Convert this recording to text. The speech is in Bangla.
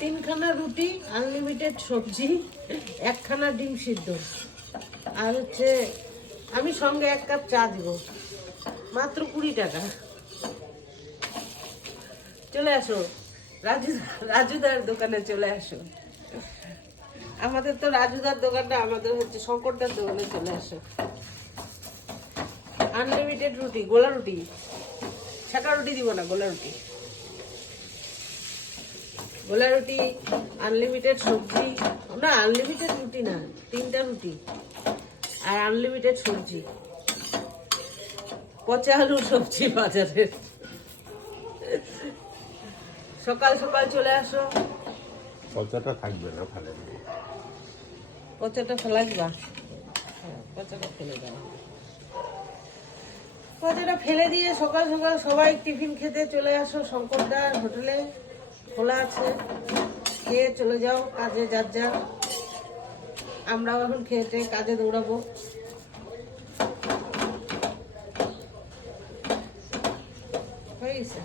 তিনখানা রুটি, আনলিমিটেড সবজি, একখানা ডিম সিদ্ধ, আর হচ্ছে আমি সঙ্গে 1 কাপ চা দিব, মাত্র 20 টাকা। চলে আসো রাজুদার দোকানে চলে আসো। আমাদের তো রাজুদার দোকানটা, আমাদের হচ্ছে শঙ্করদার দোকানে চলে আসো। আনলিমিটেড রুটি, গোলা রুটি, ছাকা রুটি দিব না, গোলা রুটি, গোলা রুটি, আনলিমিটেড সবজি, না আনলিমিটেড রুটি না, 3টা রুটি আর আনলিমিটেড সবজি, পচা আলুর সবজি বাজারের। সকাল সকাল চলে আসো। পচাটা থাকবে না, ফেলে দেবো। পচাটা ফেলাইবা? পচাটা ফেলে দাও। পচাটা ফেলে দিয়ে সকাল সকাল সবাই টিফিন খেতে চলে আসো। শঙ্করদার হোটেলে খোলা আছে, খেয়ে চলে যাও কাজে, যার যার। আমরাও এখন খেতে কাজে দৌড়াবো। হয়ে গেছে।